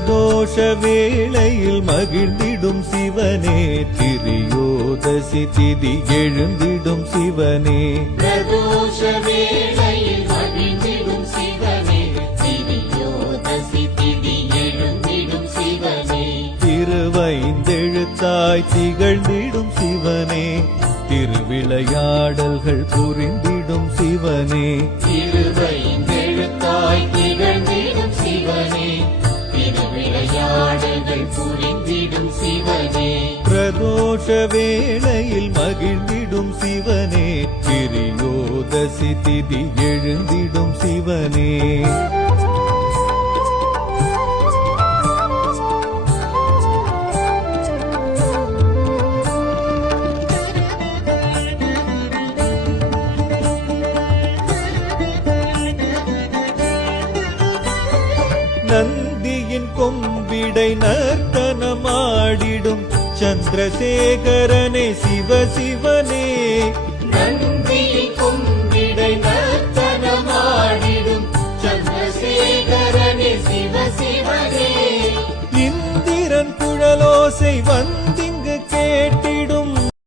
பிரதோஷ வேளையில் மகிழ்ந்திடும் சிவனே, திரியோதசி திதி எழுந்திடும் சிவனே. பிரதோஷ வேளையில் மகிழ்ந்திடும் சிவனே, திரியோதசி திதி எழுந்திடும் சிவனே. திருவைந்தெழுத்தாய் திகழ்ந்திடும் சிவனே, திருவிளையாடல்கள் புரிந்திடும் சிவனே. திருவைந்தெழுத்தாய் திகழ்ந்திடும் சிவனே, திருவிளையாடல்கள் புரிந்திடும் சிவனே. பிரதோஷ வேளையில் மகிழ்ந்திடும் சிவனே, திரியோதசி திதி எழுந்திடும் சிவனே. நந்தியின் கொம்பிடை நர்த்தனமாடிடும் சந்திரசேகரனே சிவசிவனே. நந்தியின் கொம்பிடை நர்த்தனமாடிடும் சந்திரசேகரனே சிவசிவனே. இந்திரன் குழலோசை வந்து